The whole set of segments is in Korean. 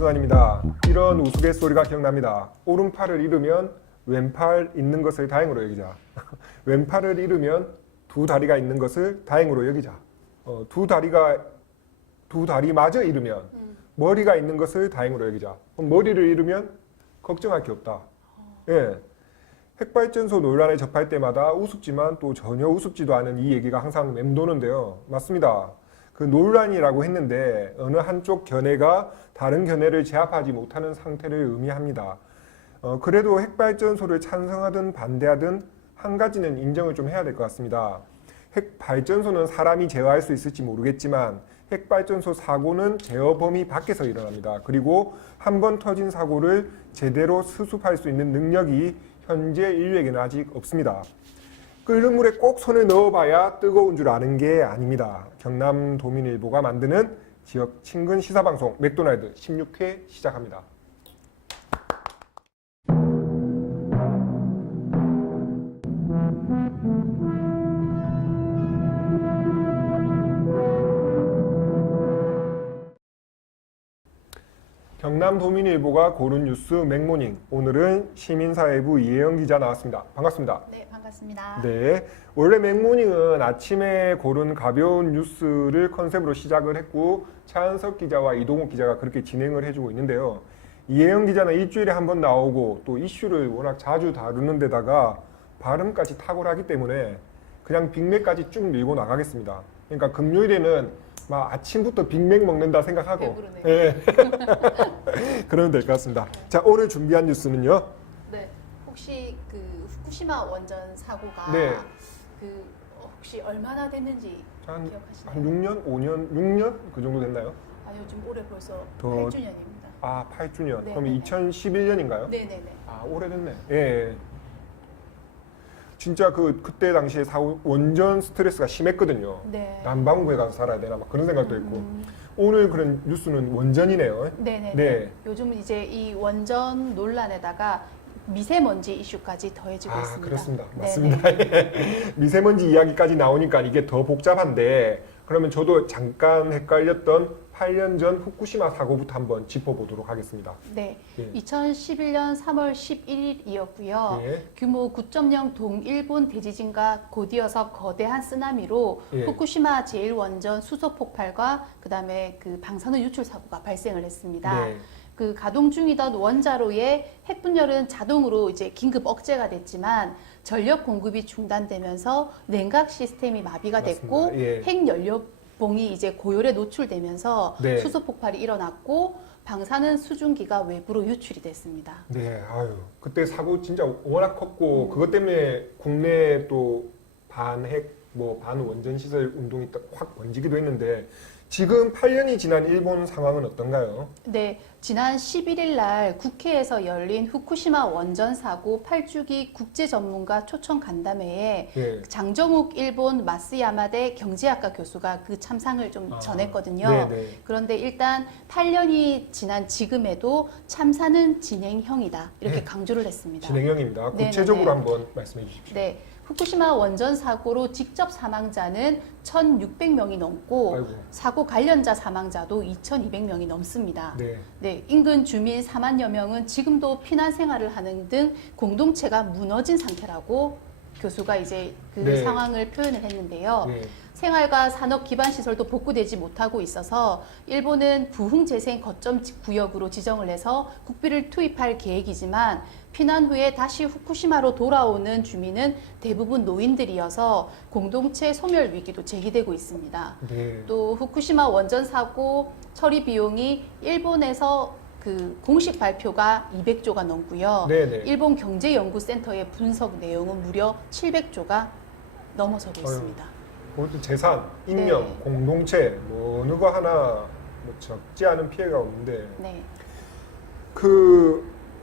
이승환입니다. 이런 우스갯소리가 기억납니다. 오른팔을 잃으면 왼팔 있는 것을 다행으로 여기자. 왼팔을 잃으면 두 다리가 있는 것을 다행으로 여기자. 두 다리마저 잃으면 머리가 있는 것을 다행으로 여기자. 그럼 머리를 잃으면 걱정할 게 없다. 예. 핵발전소 논란에 접할 때마다 우습지만 또 전혀 우습지도 않은 이 얘기가 항상 맴도는데요. 맞습니다. 그 논란이라고 했는데 어느 한쪽 견해가 다른 견해를 제압하지 못하는 상태를 의미합니다. 그래도 핵발전소를 찬성하든 반대하든 한 가지는 인정을 좀 해야 될 것 같습니다. 핵발전소는 사람이 제어할 수 있을지 모르겠지만 핵발전소 사고는 제어 범위 밖에서 일어납니다. 그리고 한 번 터진 사고를 제대로 수습할 수 있는 능력이 현재 인류에게는 아직 없습니다. 끓는 물에 꼭 손을 넣어봐야 뜨거운 줄 아는 게 아닙니다. 경남도민일보가 만드는 지역 친근 시사방송 맥도날드 16회 시작합니다. 경남도민일보가 고른 뉴스 맥모닝. 오늘은 시민사회부 이혜영 기자 나왔습니다. 반갑습니다. 네, 반갑습니다. 네, 원래 맥모닝은 아침에 고른 가벼운 뉴스를 컨셉으로 시작을 했고 차은석 기자와 이동욱 기자가 그렇게 진행을 해주고 있는데요. 이혜영 기자는 일주일에 한 번 나오고 또 이슈를 워낙 자주 다루는 데다가 발음까지 탁월하기 때문에 그냥 빅맥까지 쭉 밀고 나가겠습니다. 그러니까 금요일에는 막 아침부터 빅맥 먹는다 생각하고 배부르네요. 예. 그러면 될 것 같습니다. 자, 오늘 준비한 뉴스는요. 네, 혹시 그 후쿠시마 원전 사고가 네. 혹시 얼마나 됐는지 한 기억하시나요? 6년, 5년, 6년 그 정도 됐나요? 아니요, 지금 올해 벌써 더- 8주년입니다. 아, 8주년. 네, 그럼 네, 네. 2011년인가요? 네네네. 아, 오래됐네. 예. 진짜 그때 당시에 원전 스트레스가 심했거든요. 네. 남반구에 가서 살아야 되나 막 그런 생각도 있고. 음, 오늘 그런 뉴스는 원전이네요. 네네네. 네. 요즘은 이제 이 원전 논란에다가 미세먼지 이슈까지 더해지고 아, 있습니다. 그렇습니다. 네네. 맞습니다. 미세먼지 이야기까지 나오니까 이게 더 복잡한데 그러면 저도 잠깐 헷갈렸던 8년 전 후쿠시마 사고부터 한번 짚어보도록 하겠습니다. 네, 예. 2011년 3월 11일이었고요. 예. 규모 9.0 동일본 대지진과 곧이어서 거대한 쓰나미로 예. 후쿠시마 제1원전 수소 폭발과 그다음에 그 방사능 유출 사고가 발생을 했습니다. 네. 그 가동 중이던 원자로의 핵분열은 자동으로 이제 긴급 억제가 됐지만 전력 공급이 중단되면서 냉각 시스템이 마비가 됐고 맞습니다. 예. 핵연료봉이 이제 고열에 노출되면서 네. 수소 폭발이 일어났고 방사능 수증기가 외부로 유출이 됐습니다. 네, 아유, 그때 사고 진짜 워낙 컸고 그것 때문에 국내에 또 반핵, 반원전 시설 운동이 확 번지기도 했는데 지금 8년이 지난 일본 상황은 어떤가요? 네, 지난 11일 날 국회에서 열린 후쿠시마 원전 사고 8주기 국제 전문가 초청 간담회에 예. 장정욱 일본 마스야마대 경제학과 교수가 그 참상을 좀 전했거든요. 네네. 그런데 일단 8년이 지난 지금에도 참사는 진행형이다. 이렇게 네. 강조를 했습니다. 진행형입니다. 네네네. 구체적으로 한번 말씀해 주십시오. 네. 후쿠시마 원전 사고로 직접 사망자는 1,600명이 넘고 아이고. 사고 관련자 사망자도 2,200명이 넘습니다. 네. 네, 인근 주민 4만여 명은 지금도 피난 생활을 하는 등 공동체가 무너진 상태라고 교수가 이제 그 네. 상황을 표현을 했는데요. 네. 생활과 산업 기반 시설도 복구되지 못하고 있어서 일본은 부흥재생 거점 구역으로 지정을 해서 국비를 투입할 계획이지만 피난 후에 다시 후쿠시마로 돌아오는 주민은 대부분 노인들이어서 공동체 소멸 위기도 제기되고 있습니다. 네. 또 후쿠시마 원전 사고 처리 비용이 일본에서 그 공식 발표가 200조가 넘고요. 네네. 일본 경제연구센터의 분석 내용은 무려 700조가 넘어서고 있습니다. 그것도 재산, 인명, 네. 공동체 어느 거 하나 적지 않은 피해가 없는데 네.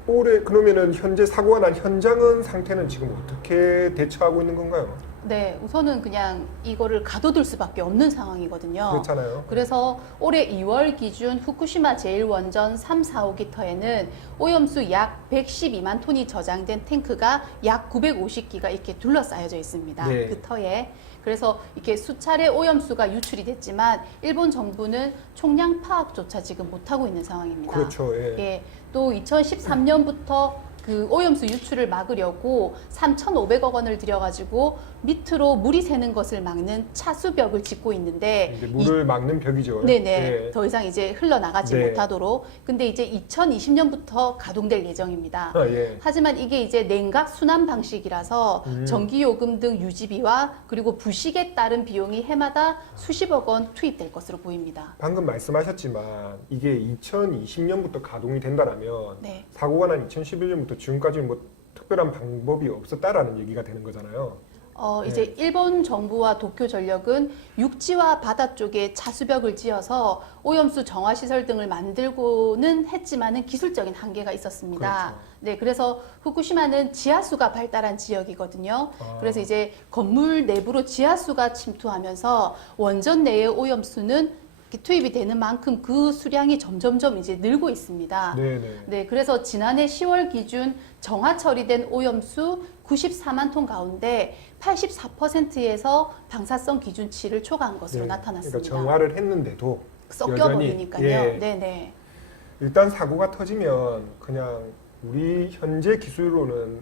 올해 그러면은 현재 사고가 난 현장은 상태는 지금 어떻게 대처하고 있는 건가요? 네, 우선은 그냥 이거를 가둬둘 수밖에 없는 상황이거든요. 그렇잖아요. 그래서 올해 2월 기준 후쿠시마 제1원전 3, 4호기터에는 오염수 약 112만 톤이 저장된 탱크가 약 950기가 이렇게 둘러싸여져 있습니다. 네. 그 터에. 그래서 이렇게 수차례 오염수가 유출이 됐지만 일본 정부는 총량 파악조차 지금 못하고 있는 상황입니다. 그렇죠. 예. 예, 또 2013년부터 그 오염수 유출을 막으려고 3,500억 원을 들여가지고 밑으로 물이 새는 것을 막는 차수벽을 짓고 있는데 이제 물을 막는 벽이죠. 네네. 예. 더 이상 이제 흘러나가지 네. 못하도록. 근데 이제 2020년부터 가동될 예정입니다. 예. 하지만 이게 이제 냉각 순환 방식이라서 전기요금 등 유지비와 그리고 부식에 따른 비용이 해마다 수십억 원 투입될 것으로 보입니다. 방금 말씀하셨지만 이게 2020년부터 가동이 된다라면 네. 사고가 난 2011년부터 지금까지 뭐 특별한 방법이 없었다라는 얘기가 되는 거잖아요. 이제 일본 정부와 도쿄전력은 육지와 바다 쪽에 차수벽을 지어서 오염수 정화 시설 등을 만들고는 했지만은 기술적인 한계가 있었습니다. 그렇죠. 네, 그래서 후쿠시마는 지하수가 발달한 지역이거든요. 그래서 이제 건물 내부로 지하수가 침투하면서 원전 내의 오염수는 이렇게 투입이 되는 만큼 그 수량이 점점점 이제 늘고 있습니다. 네네. 네, 그래서 지난해 10월 기준 정화 처리된 오염수 94만 톤 가운데 84%에서 방사성 기준치를 초과한 것으로 네. 나타났습니다. 그러니까 정화를 했는데도 섞여버리니까요. 예. 네네. 일단 사고가 터지면 그냥 우리 현재 기술로는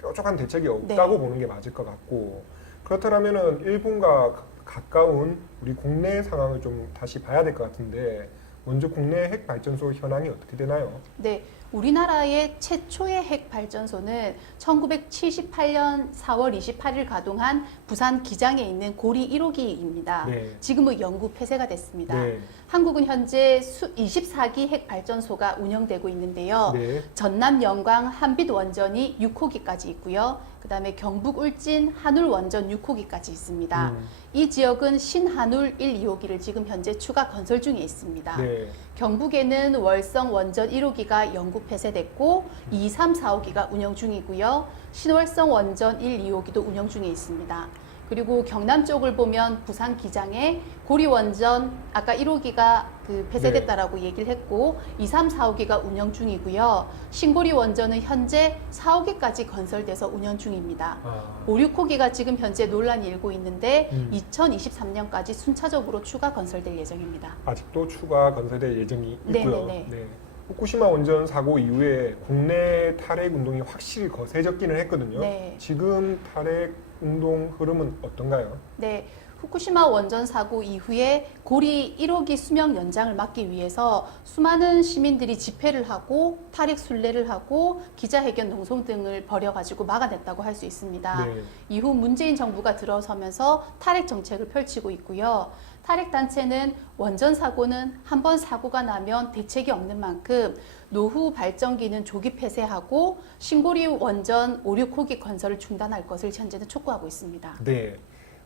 뾰족한 대책이 없다고 보는 게 맞을 것 같고 그렇다면은 일본과 가까운 우리 국내 상황을 좀 다시 봐야 될 것 같은데 먼저 국내 핵 발전소 현황이 어떻게 되나요? 네, 우리나라의 최초의 핵 발전소는 1978년 4월 28일 가동한 부산 기장에 있는 고리 1호기입니다. 네. 지금은 영구 폐쇄가 됐습니다. 네. 한국은 현재 24기 핵 발전소가 운영되고 있는데요. 네. 전남 영광 한빛 원전이 6호기까지 있고요. 그다음에 경북 울진 한울 원전 6호기까지 있습니다. 이 지역은 신한울 1, 2호기를 지금 현재 추가 건설 중에 있습니다. 네. 경북에는 월성 원전 1호기가 영구 폐쇄됐고 2, 3, 4호기가 운영 중이고요. 신월성 원전 1, 2호기도 운영 중에 있습니다. 그리고 경남 쪽을 보면 부산 기장에 고리 원전 아까 1호기가 그 폐쇄됐다라고 얘기를 했고 2, 3, 4호기가 운영 중이고요. 신고리 원전은 현재 4호기까지 건설돼서 운영 중입니다. 5, 6호기가 지금 현재 논란이 일고 있는데 2023년까지 순차적으로 추가 건설될 예정입니다. 아직도 추가 건설될 예정이 있고요. 네네네. 네. 후쿠시마 원전 사고 이후에 국내 탈핵 운동이 확실히 거세졌기는 했거든요. 네. 지금 탈핵 운동 흐름은 어떤가요? 네, 후쿠시마 원전 사고 이후에 고리 1호기 수명 연장을 막기 위해서 수많은 시민들이 집회를 하고 탈핵 순례를 하고 기자회견 농성 등을 벌여가지고 막아냈다고 할 수 있습니다. 네. 이후 문재인 정부가 들어서면서 탈핵 정책을 펼치고 있고요. 탈핵 단체는 원전 사고는 한 번 사고가 나면 대책이 없는 만큼 노후 발전기는 조기 폐쇄하고 신고리 원전 5, 6호기 건설을 중단할 것을 현재는 촉구하고 있습니다. 네.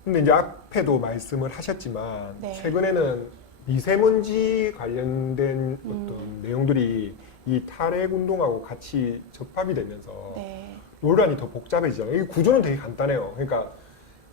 근데 이제 앞에도 말씀을 하셨지만 네. 최근에는 미세먼지 관련된 어떤 내용들이 이 탈핵 운동하고 같이 접합이 되면서 네. 논란이 더 복잡해지잖아요. 이 구조는 되게 간단해요. 그러니까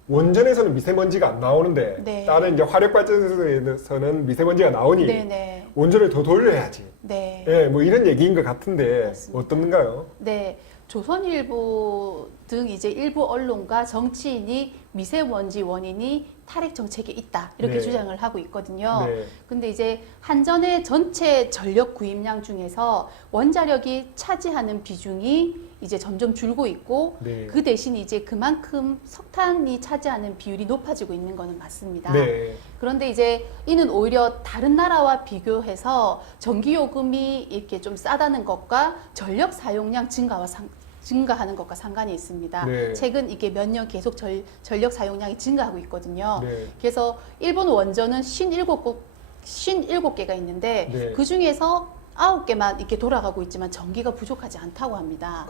원전에서는 미세먼지가 안 나오는데 네. 다른 이제 화력발전소에서는 미세먼지가 나오니 네네. 원전을 더 돌려야지. 네. 예, 뭐 이런 얘기인 것 같은데 맞습니다. 어떤가요? 네. 조선일보 등 이제 일부 언론과 정치인이 미세먼지 원인이 탈핵 정책에 있다 이렇게 네. 주장을 하고 있거든요. 네. 근데 이제 한전의 전체 전력 구입량 중에서 원자력이 차지하는 비중이 이제 점점 줄고 있고 네. 그 대신 이제 그만큼 석탄이 차지하는 비율이 높아지고 있는 거는 맞습니다. 네. 그런데 이제 이는 오히려 다른 나라와 비교해서 전기요금이 이렇게 좀 싸다는 것과 전력 사용량 증가하는 것과 상관이 있습니다. 네. 최근 이게 몇 년 계속 전력 사용량이 증가하고 있거든요. 네. 그래서 일본 원전은 57개가 있는데 네. 그 중에서 9개만 이렇게 돌아가고 있지만 전기가 부족하지 않다고 합니다.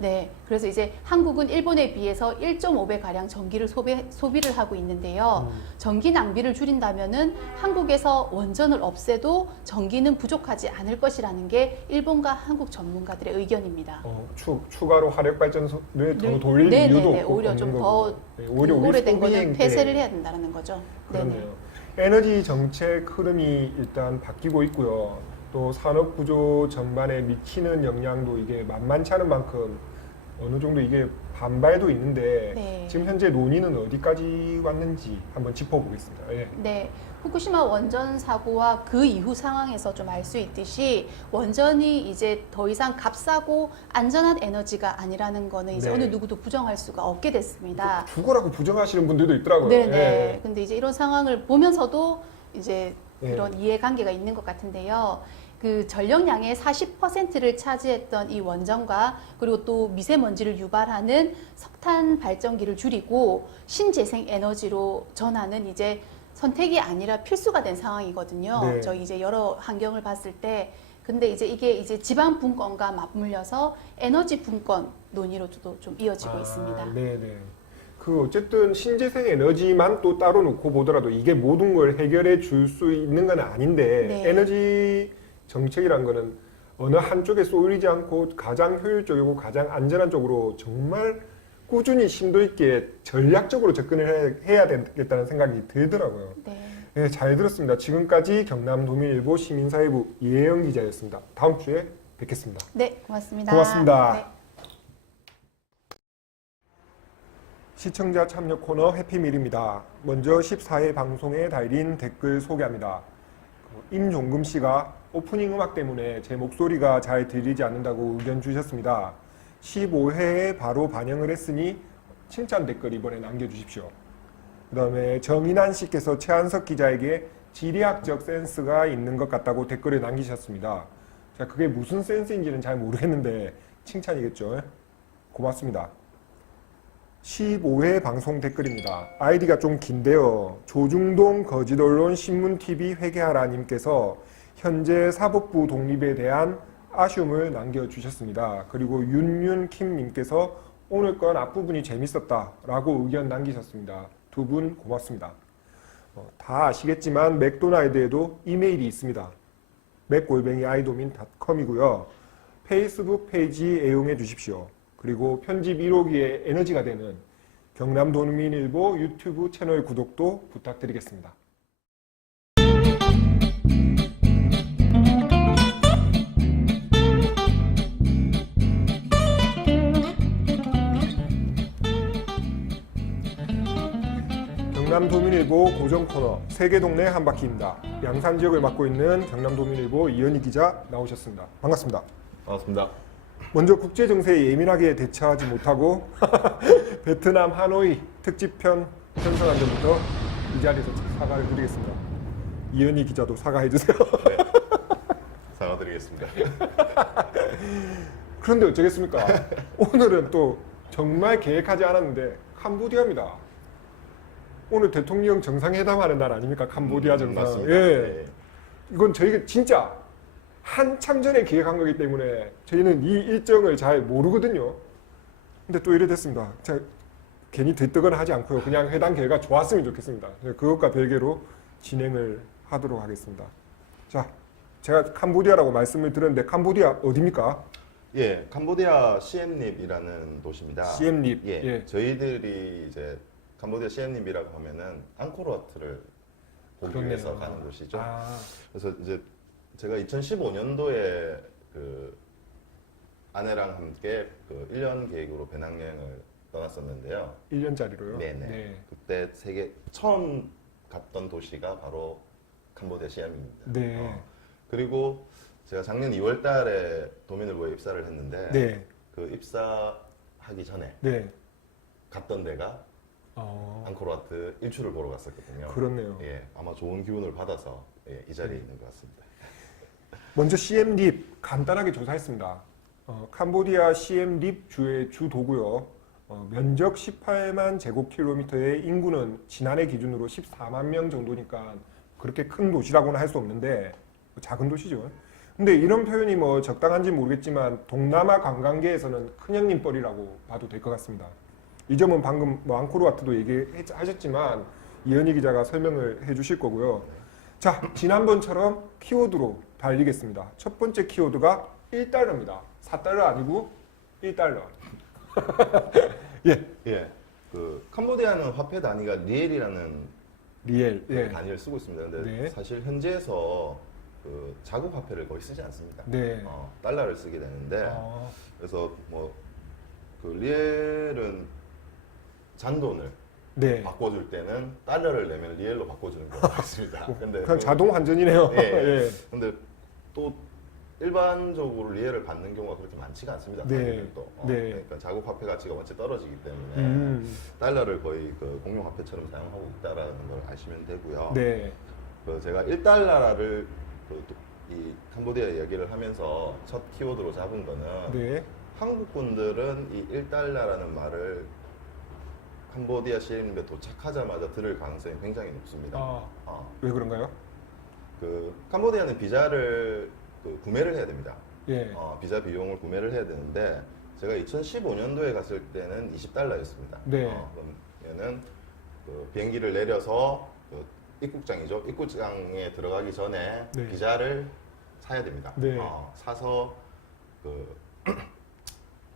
네, 그래서 이제 한국은 일본에 비해서 1.5배 가량 전기를 소비를 하고 있는데요. 전기 낭비를 줄인다면은 한국에서 원전을 없애도 전기는 부족하지 않을 것이라는 게 일본과 한국 전문가들의 의견입니다. 추가로 화력발전소를 더 돌릴 네네네, 이유도 없고 오히려 없는 좀 거고. 더 네, 오히려 우리 오래된 거는 소비행 때 폐쇄를 해야 된다는 거죠. 네네. 그렇네요. 에너지 정책 흐름이 일단 바뀌고 있고요. 또 산업 구조 전반에 미치는 영향도 이게 만만치 않은 만큼 어느 정도 이게 반발도 있는데 네. 지금 현재 논의는 어디까지 왔는지 한번 짚어보겠습니다. 예. 네, 후쿠시마 원전 사고와 그 이후 상황에서 좀 알 수 있듯이 원전이 이제 더 이상 값싸고 안전한 에너지가 아니라는 거는 이제 네. 어느 누구도 부정할 수가 없게 됐습니다. 죽어라고 부정하시는 분들도 있더라고요. 네네. 예. 근데 이제 이런 상황을 보면서도 이제 예. 이런 이해관계가 있는 것 같은데요. 그 전력량의 40%를 차지했던 이 원전과 그리고 또 미세먼지를 유발하는 석탄 발전기를 줄이고 신재생 에너지로 전하는 이제 선택이 아니라 필수가 된 상황이거든요. 네. 저희 이제 여러 환경을 봤을 때. 근데 이제 이게 이제 지방 분권과 맞물려서 에너지 분권 논의로도 좀 이어지고 있습니다. 네네. 그 어쨌든 신재생 에너지만 또 따로 놓고 보더라도 이게 모든 걸 해결해 줄 수 있는 건 아닌데 네. 에너지 정책이란 거는 어느 한쪽에 쏠리지 않고 가장 효율적이고 가장 안전한 쪽으로 정말 꾸준히 심도 있게 전략적으로 접근을 해야 되겠다는 생각이 들더라고요. 네. 네, 잘 들었습니다. 지금까지 경남도민일보 시민사회부 이혜영 기자였습니다. 다음 주에 뵙겠습니다. 네, 고맙습니다. 고맙습니다. 네. 시청자 참여 코너 해피밀입니다. 먼저 14회 방송에 달린 댓글 소개합니다. 임종금 씨가 오프닝 음악 때문에 제 목소리가 잘 들리지 않는다고 의견 주셨습니다. 15회에 바로 반영을 했으니 칭찬 댓글 이번에 남겨주십시오. 그 다음에 정인환 씨께서 최한석 기자에게 지리학적 센스가 있는 것 같다고 댓글을 남기셨습니다. 자, 그게 무슨 센스인지는 잘 모르겠는데 칭찬이겠죠. 고맙습니다. 15회 방송 댓글입니다. 아이디가 좀 긴데요. 조중동 거짓언론 신문TV 회계하라님께서 현재 사법부 독립에 대한 아쉬움을 남겨주셨습니다. 그리고 윤윤킴님께서 오늘 건 앞부분이 재밌었다라고 의견 남기셨습니다. 두 분 고맙습니다. 다 아시겠지만 맥도날드에도 이메일이 있습니다. 맥@idomin.com이고요. 페이스북 페이지 애용해 주십시오. 그리고 편집 1호기의 에너지가 되는 경남도민일보 유튜브 채널 구독도 부탁드리겠습니다. 경남도민일보 고정 코너 세계동네 한바퀴입니다. 양산 지역을 맡고 있는 경남도민일보 이현희 기자 나오셨습니다. 반갑습니다. 반갑습니다. 먼저 국제 정세에 예민하게 대처하지 못하고 베트남 하노이 특집편 편성한 점부터 이 자리에서 사과를 드리겠습니다. 이현희 기자도 사과해 주세요. 네. 사과드리겠습니다. 그런데 어쩌겠습니까? 오늘은 또 정말 계획하지 않았는데 캄보디아입니다. 오늘 대통령 정상회담하는 날 아닙니까? 캄보디아 정상. 맞습니다. 예. 네. 이건 저희가 진짜 한참 전에 기획한 거기 때문에 저희는 이 일정을 잘 모르거든요. 근데 또 이래 됐습니다. 제가 괜히 들뜨거나 하지 않고요. 그냥 회담 결과 좋았으면 좋겠습니다. 그것과 별개로 진행을 하도록 하겠습니다. 자, 제가 캄보디아라고 말씀을 드렸는데 캄보디아 어디입니까? 예, 캄보디아 시엠립이라는 도시입니다. 시엠립. 예, 예. 저희들이 이제 캄보디아 시엠립이라고 하면은 앙코르와트를 보기 그렇네요. 위해서 가는 곳이죠. 아, 그래서 이제 제가 2015년도에 그 아내랑 함께 그 1년 계획으로 배낭여행을 떠났었는데요. 1년짜리로요? 네네. 네. 그때 세계 처음 갔던 도시가 바로 캄보디아 시엠입니다. 네. 그리고 제가 작년 2월 달에 도민일보에 입사를 했는데 네. 그 입사하기 전에 네. 갔던 데가 앙코르와트 일출을 보러 갔었거든요. 그렇네요. 예, 아마 좋은 기운을 받아서 예, 이 자리에 있는 것 같습니다. 먼저 시엠립 간단하게 조사했습니다. 캄보디아 시엠립 주의 주도고요. 면적 18만 제곱킬로미터의 인구는 지난해 기준으로 14만 명 정도니까 그렇게 큰 도시라고는 할 수 없는데 작은 도시죠. 근데 이런 표현이 뭐 적당한지 모르겠지만 동남아 관광계에서는 큰형님뻘이라고 봐도 될 것 같습니다. 이 점은 방금 뭐 앙코르와트도 얘기하셨지만 이현희 기자가 설명을 해주실 거고요. 자, 지난번처럼 키워드로 달리겠습니다. 첫 번째 키워드가 1달러입니다. 4달러 아니고 1달러. 예, 예, 그 캄보디아는 화폐 단위가 리엘이라는 리엘. 그 예. 단위를 쓰고 있습니다. 근데 네. 사실 현지에서 그 자국 화폐를 거의 쓰지 않습니다. 네. 달러를 쓰게 되는데 아, 그래서 뭐 그 리엘은 잔돈을 네. 바꿔줄 때는 달러를 내면 리엘로 바꿔주는 경우가 있습니다. 근데 그냥 자동 환전이네요. 예. 예. 근데 또 일반적으로 리엘을 받는 경우가 그렇게 많지가 않습니다. 네. 가격들도. 네. 그러니까 자국 화폐 가치가 원체 떨어지기 때문에 달러를 거의 그 공용 화폐처럼 사용하고 있다라는 걸 아시면 되고요. 네. 그 제가 1달러를 이 캄보디아 이야기를 하면서 첫 키워드로 잡은 거는 네. 한국 분들은 이 1달러라는 말을 캄보디아 시민에 도착하자마자 들을 가능성이 굉장히 높습니다. 아, 왜 그런가요? 그 캄보디아는 비자를 구매를 해야 됩니다. 예. 비자 비용을 구매를 해야 되는데 제가 2015년도에 갔을 때는 20달러였습니다. 네. 그러면은 그 비행기를 내려서 그 입국장이죠. 입국장에 들어가기 전에 네. 비자를 사야 됩니다. 네. 사서 그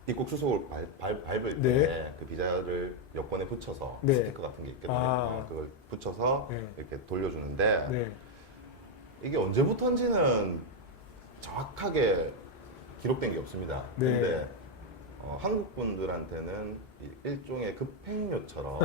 입국 수속을 밟을 네. 때 그 비자를 여권에 붙여서 네. 스티커 같은 게 있거든요. 아. 그걸 붙여서 네. 이렇게 돌려주는데 네. 이게 언제부터인지는 정확하게 기록된 게 없습니다. 네. 근데 한국 분들한테는 일종의 급행료처럼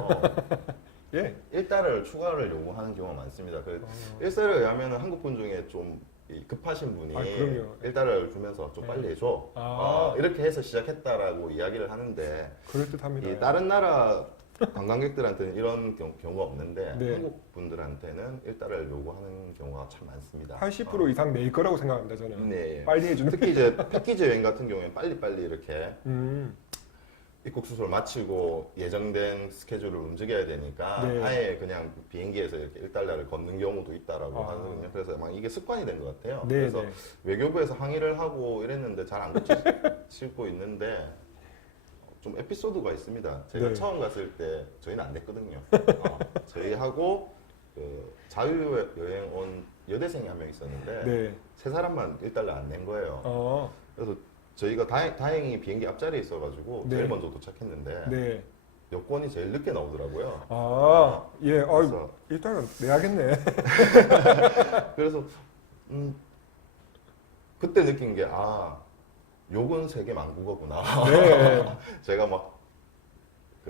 예. 일달러를 추가를 요구하는 경우가 많습니다. 그 일세를 의하면 한국 분 중에 좀 급하신 분이 아, 그럼요. 일달러를 주면서 좀 네. 빨리 해줘. 아. 이렇게 해서 시작했다라고 이야기를 하는데 그럴듯합니다. 이 다른 나라 관광객들한테는 이런 경우가 없는데 네. 한국 분들한테는 일달러를 요구하는 경우가 참 많습니다. 80% 이상 내일 거라고 생각합니다, 저는. 네. 빨리 해주는. 특히 이제 패키지 여행 같은 경우에는 빨리빨리 이렇게 음. 입국 수속을 마치고 예정된 스케줄을 움직여야 되니까 네. 아예 그냥 비행기에서 이렇게 1달러를 걷는 경우도 있다라고 아. 하거든요. 그래서 막 이게 습관이 된 것 같아요. 네, 그래서 네. 외교부에서 항의를 하고 이랬는데 잘 안 고치고 있는데 좀 에피소드가 있습니다. 제가 네. 처음 갔을 때 저희는 안 냈거든요. 저희하고 그 자유여행 온 여대생이 한 명 있었는데 네. 세 사람만 1달러 안 낸 거예요. 그래서 저희가 다행히 비행기 앞자리에 있어가지고 네. 제일 먼저 도착했는데 네. 여권이 제일 늦게 나오더라고요. 아, 예. 그래서, 일단은 내야겠네. 그래서 그때 느낀 게 욕은 세계 만국어구나. 네. 제가 막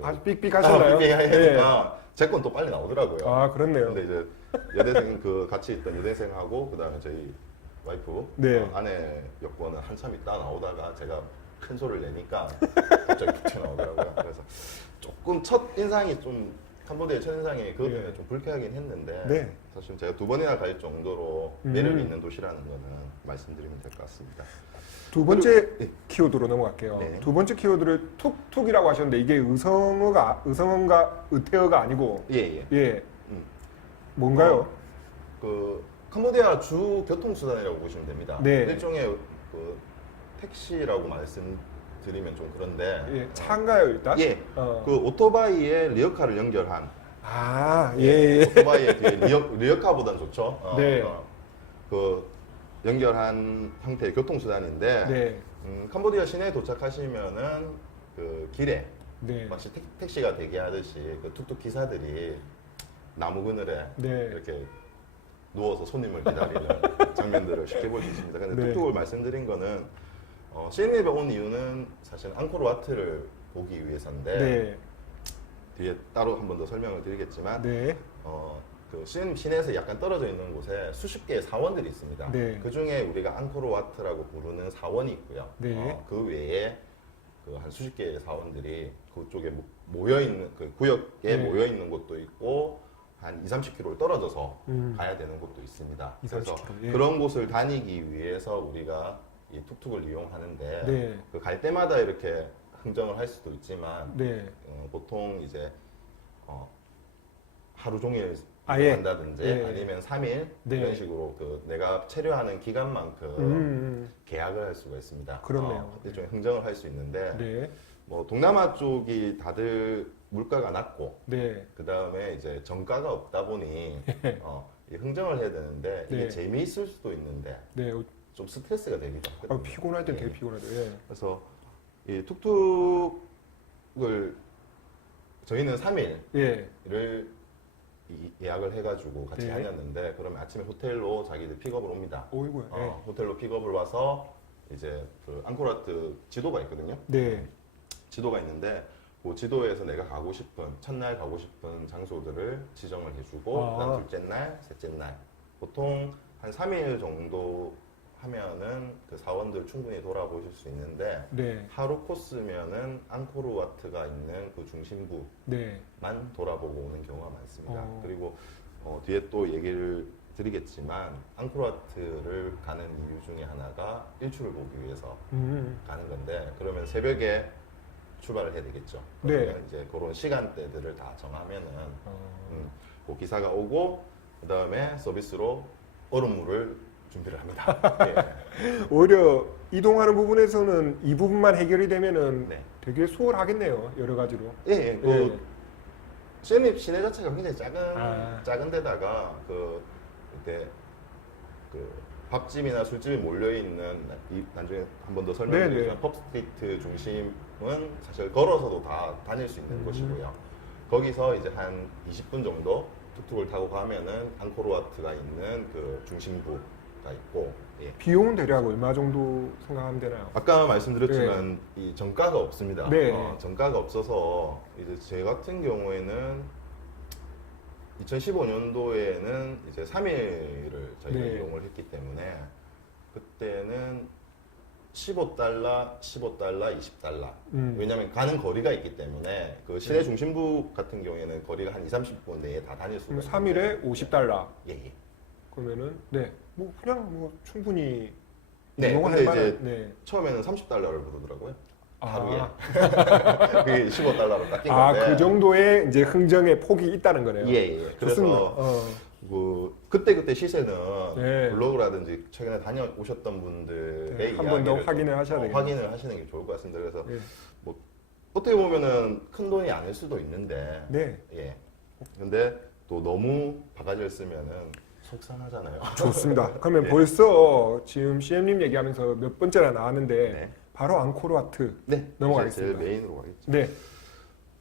아주 삑삑하셨나요? 하니까 제 건 또 빨리 나오더라고요. 아, 그렇네요. 근데 이제 여대생 같이 있던 여대생하고 그다음에 저희 와이프 네. 아내 여권은 한참 있다 나오다가 제가 큰 소리를 내니까 갑자기 툭 튀어나오더라고요. 그래서 조금 첫 인상이 좀 캄보디아의 첫 인상이 그것 때문에 네. 좀 불쾌하긴 했는데 네. 사실 제가 2번이나 갈 정도로 매력이 있는 도시라는 거는 말씀드리면 될 것 같습니다. 두 번째 네. 키워드로 넘어갈게요. 네. 두 번째 키워드를 툭툭이라고 하셨는데 이게 의성어가 의태어가 아니고 예. 예. 음. 뭔가요? 그 캄보디아 주 교통수단이라고 보시면 됩니다. 네. 일종의 그 택시라고 말씀드리면 좀 그런데 예. 차인가요, 일단? 예. 어. 그 오토바이에 리어카를 연결한 아, 예. 오토바이에 뒤에 리어카보단 좋죠. 네. 그 연결한 형태의 교통수단인데 네. 캄보디아 시내에 도착하시면은 그 길에 네. 마치 택시가 대기하듯이 그 툭툭 기사들이 나무 그늘에 네. 이렇게 누워서 손님을 기다리는 장면들을 쉽게 볼 수 있습니다. 근데 네. 툭툭을 말씀드린 거는 시애틀에 온 이유는 사실 앙코르와트를 보기 위해서인데 네. 뒤에 따로 한 번 더 설명을 드리겠지만 네. 그 시내에서 약간 떨어져 있는 곳에 수십 개의 사원들이 있습니다. 네. 그 중에 우리가 앙코르와트라고 부르는 사원이 있고요. 네. 그 외에 그 한 수십 개의 사원들이 그쪽에 모여 있는 그 구역에 네. 모여 있는 곳도 있고 한 20-30km를 떨어져서 음. 가야 되는 곳도 있습니다. 20, 그래서 30km, 예. 그런 곳을 다니기 위해서 우리가 이 툭툭을 이용하는데 네. 그 갈 때마다 이렇게 흥정을 할 수도 있지만 네. 보통 이제 하루 종일 아예? 한다든지 네. 아니면 3일 네. 이런 식으로 그 내가 체류하는 기간만큼 계약을 할 수가 있습니다. 그렇네요. 일종의 흥정을 할 수 있는데 네. 뭐 동남아 쪽이 다들 물가가 낮고 네. 그 다음에 이제 정가가 없다 보니 이 흥정을 해야 되는데 이게 네. 재미있을 수도 있는데 네. 좀 스트레스가 되기도 하거든요. 피곤할 땐 되게 예. 피곤하죠. 예. 그래서 이 툭툭을 저희는 3일을 예. 예약을 해가지고 같이 네. 다녔는데 그러면 아침에 호텔로 자기들 픽업을 옵니다. 오이고요. 호텔로 픽업을 와서 이제 그 앙코르와트 지도가 있거든요. 네. 지도가 있는데 그 지도에서 내가 가고 싶은 첫날 가고 싶은 장소들을 지정을 해주고 아. 그다음 둘째 날, 셋째 날 보통 한 3일 정도 하면은 그 사원들 충분히 돌아보실 수 있는데 네. 하루 코스면은 앙코르와트가 있는 그 중심부만 네. 돌아보고 오는 경우가 많습니다. 어. 그리고 뒤에 또 얘기를 드리겠지만 앙코르와트를 가는 이유 중에 하나가 일출을 보기 위해서 가는 건데 그러면 새벽에 출발을 해야 되겠죠. 네. 그러면 이제 그런 시간대들을 다 정하면은 그 기사가 오고 그 다음에 서비스로 얼음물을 준비를 합니다. 예. 오히려 이동하는 부분에서는 이 부분만 해결이 되면은 네. 되게 수월하겠네요. 여러 가지로. 예, 예. 그 예. 시애틀 시내 자체가 굉장히 아. 작은 데다가 그 이때 그 밥집이나 술집이 몰려 있는 나중에 한 번 더 설명드리지만 네, 펍스트리트 중심은 사실 걸어서도 다 다닐 수 있는 곳이고요. 거기서 이제 한 20분 정도 툭툭을 타고 가면은 앙코르와트가 있는 그 중심부가 있고 예. 비용은 대략 얼마 정도 생각하면 되나요? 아까 말씀드렸지만 이 정가가 없습니다. 네. 정가가 없어서 이제 제 같은 경우에는 2015년도에는 이제 3일을 저희가 네. 이용을 했기 때문에 그때는 15달러, 15달러, 20달러. 왜냐하면 가는 거리가 있기 때문에 그 시내 중심부 같은 경우에는 거리가 한 20-30분 내에 다 다닐 수가 그럼 있는데 3일에 50달러. 예, 예. 그러면은 네. 뭐 그냥 뭐 충분히 네, 이용할 근데 만한 이제 네. 처음에는 30달러를 부르더라고요. 하루에. 아, 그게 15달러로 깎인 아, 건데. 그 정도의 이제 흥정의 폭이 있다는 거네요. 예, 예. 좋습니다. 그래서 그 그때 시세는 네. 블로그라든지 최근에 다녀오셨던 분들의 네, 한번더 이야기를 확인을 좀, 하셔야 되겠네요. 확인을 하시는 게 좋을 것 같습니다. 그래서 예. 뭐 어떻게 보면은 큰 돈이 아닐 수도 있는데 네. 예. 근데 또 너무 바가지를 쓰면은 속상하잖아요. 좋습니다. 그러면 네. 벌써 지금 CM님 얘기하면서 몇 번째나 나왔는데 네. 바로 앙코르와트. 네. 넘어가겠습니다. 제일 메인으로 가겠죠. 네.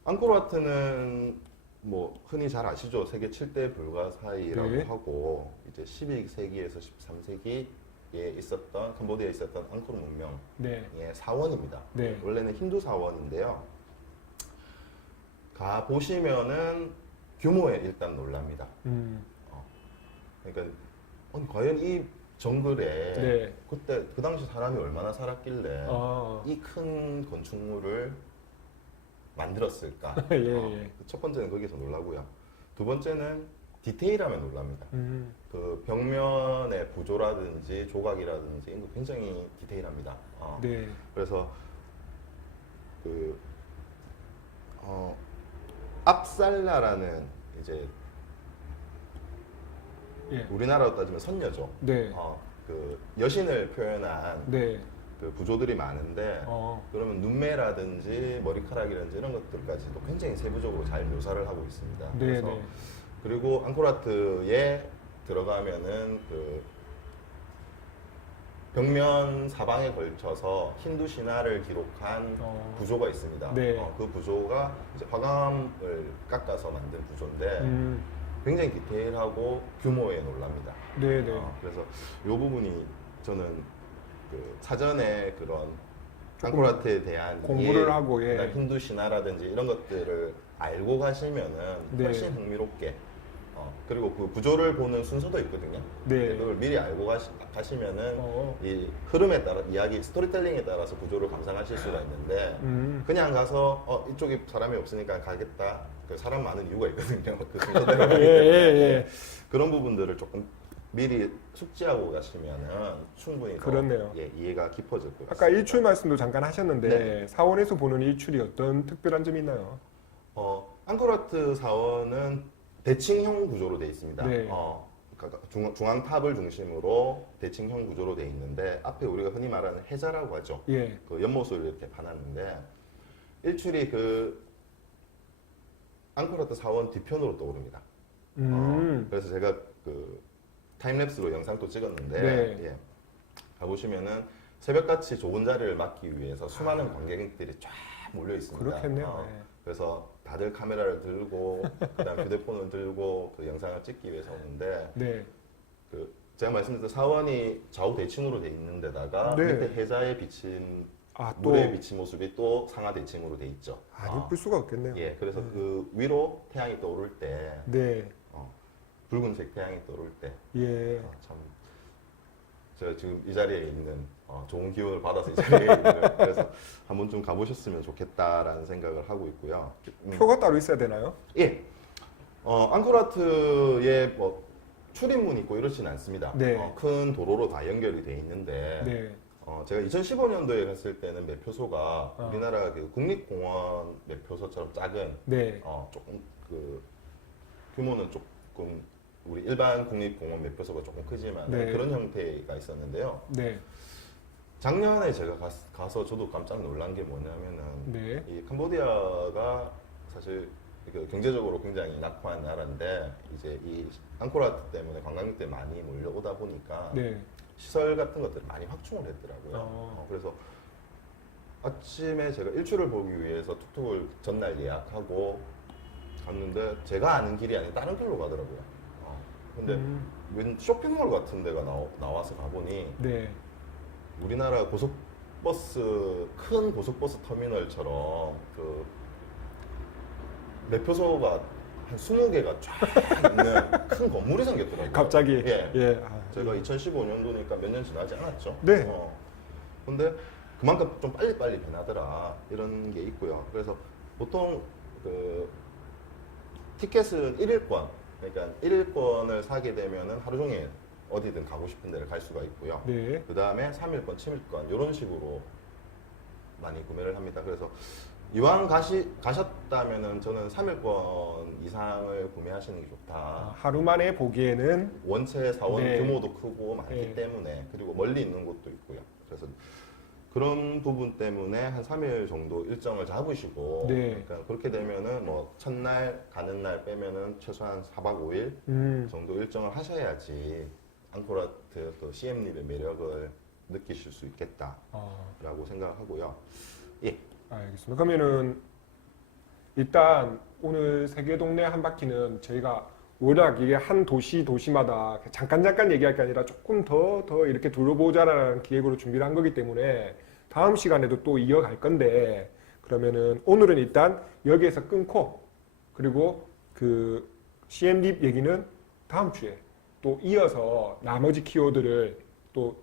앙코르와트는 뭐 흔히 잘 아시죠. 세계 7대 불가사의라고 네. 하고 이제 12세기에서 13세기에 있었던 캄보디아에 있었던 앙코르 문명의 네. 사원입니다. 네. 원래는 힌두 사원인데요. 가 보시면은 규모에 일단 놀랍니다. 그러니까 과연 이 정글에 네. 그때 그 당시 사람이 얼마나 살았길래 아. 이 큰 건축물을 만들었을까? 예, 예. 첫 번째는 거기서 놀라고요. 두 번째는 디테일하면 놀랍니다. 그 벽면의 구조라든지 조각이라든지 이런 거 굉장히 디테일합니다. 네. 그래서 그 압살라라는 이제 예. 우리나라로 따지면 선녀죠. 네. 그 여신을 표현한 네. 그 구조들이 많은데 그러면 눈매라든지 머리카락이라든지 이런 것들까지도 굉장히 세부적으로 잘 묘사를 하고 있습니다. 네, 그래서 네. 그리고 앙코르와트에 들어가면은 그 벽면 사방에 걸쳐서 힌두 신화를 기록한 부조가 있습니다. 네. 그 부조가 이제 화감을 깎아서 만든 부조인데 굉장히 디테일하고 규모에 놀랍니다. 네, 네. 그래서 이 부분이 저는 그 사전에 그런 앙코르와트에 대한 공부를 이해, 하고, 예. 그다음 힌두 신화라든지 이런 것들을 알고 가시면은 네. 훨씬 흥미롭게 그리고 그 구조를 보는 순서도 있거든요. 네. 그걸 미리 알고 가시면은 어. 이 흐름에 따라 이야기 스토리텔링에 따라서 구조를 감상하실 수가 있는데 그냥 가서 이쪽에 사람이 없으니까 가겠다. 그 사람 많은 이유가 있거든요. 그 순서대로 가기 예, 때문에 예. 그런 부분들을 조금 미리 숙지하고 가시면은 충분히 더, 그렇네요. 예, 이해가 깊어질 것 같습니다. 아까 일출 말씀도 잠깐 하셨는데 네. 사원에서 보는 일출이 어떤 특별한 점이 있나요? 앙코르와트 사원은 대칭형 구조로 되어 있습니다. 네. 그러니까 중앙탑을 중심으로 대칭형 구조로 되어 있는데 앞에 우리가 흔히 말하는 해자라고 하죠. 예. 그 연못을 이렇게 파놨는데 일출이 그 앙코르와트 사원 뒤편으로 떠오릅니다. 그래서 제가 그 타임랩스로 영상도 찍었는데 네. 예. 가보시면은 새벽같이 좋은 자리를 맞기 위해서 수많은 관객들이 쫙 몰려 있습니다. 그렇겠네요. 네. 그래서 다들 카메라를 들고 그다음 휴대폰을 들고 그 영상을 찍기 위해서 오는데 네. 그 제가 말씀드렸던 사원이 좌우 대칭으로 돼 있는 데다가 네. 밑에 해자에 비친 아, 또 물의 비치 모습이 또 상하 대칭으로 돼 있죠. 안 이쁠 수가 없겠네요. 예, 그래서 그 위로 태양이 떠오를 때 네, 붉은색 태양이 떠오를 때 예, 참 제가 지금 이 자리에 있는 좋은 기운을 받아서 이 자리에 있는 그래서 한번 좀 가보셨으면 좋겠다라는 생각을 하고 있고요. 표가 따로 있어야 되나요? 예, 앙코르와트에 뭐 출입문 있고 이렇지는 않습니다. 네. 큰 도로로 다 연결이 돼 있는데 네, 제가 2015년도에 갔을 때는 매표소가 우리나라 그 국립공원 매표소처럼 작은 네, 조금 그 규모는 조금 우리 일반 국립공원 매표소가 조금 크지만 네. 그런 형태가 있었는데요. 네, 작년에 제가 가서 저도 깜짝 놀란 게 뭐냐면은 네, 이 캄보디아가 사실 그 경제적으로 굉장히 낙후한 나라인데 이제 이 앙코르와트 때문에 관광객들이 많이 몰려오다 보니까 네, 시설 같은 것들을 많이 확충을 했더라고요. 그래서 아침에 제가 일출을 보기 위해서 툭툭을 전날 예약하고 갔는데 제가 아는 길이 아닌 다른 길로 가더라고요. 근데 웬 쇼핑몰 같은 데가 나와서 가보니 네, 우리나라 큰 고속버스 터미널처럼 그 매표소가 한 20개가 쫙 있는 큰 건물이 생겼더라고요. 갑자기 예. 예, 제가 2015년도니까 몇 년 지나지 않았죠. 네. 근데 그만큼 좀 빨리빨리 변하더라 이런 게 있고요. 그래서 보통 그 티켓은 1일권, 그러니까 1일권을 사게 되면은 하루 종일 어디든 가고 싶은 데를 갈 수가 있고요. 네, 그 다음에 3일권, 7일권 이런 식으로 많이 구매를 합니다. 그래서 이왕 가셨다면은 저는 3일권 이상을 구매하시는 게 좋다. 하루 만에 보기에는 원체 사원 네. 규모도 크고 많기 네. 때문에 그리고 멀리 있는 곳도 있고요. 그래서 그런 부분 때문에 한 3일 정도 일정을 잡으시고 네. 그러니까 그렇게 되면은 뭐 첫날 가는 날 빼면은 최소한 4박 5일 정도 일정을 하셔야지 앙코르와트 또 시엠립의 매력을 느끼실 수 있겠다라고 생각하고요. 예. 알겠습니다. 그러면은 일단 오늘 세계 동네 한 바퀴는 저희가 워낙 이게 한 도시마다 잠깐 얘기할 게 아니라 조금 더 이렇게 둘러보자라는 기획으로 준비를 한 거기 때문에 다음 시간에도 또 이어갈 건데 그러면은 오늘은 일단 여기에서 끊고 그리고 그 CM립 얘기는 다음 주에 또 이어서 나머지 키워드를 또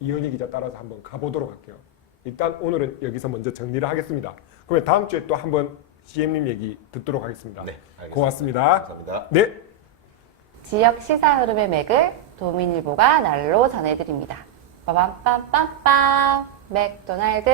이현희 기자 따라서 한번 가보도록 할게요. 일단 오늘은 여기서 먼저 정리를 하겠습니다. 그러면 다음 주에 또 한번 CM립 얘기 듣도록 하겠습니다. 네, 알겠습니다. 고맙습니다. 감사합니다. 네. 지역 시사 흐름의 맥을 도민일보가 날로 전해드립니다. 빠밤빰빰빰 맥도날드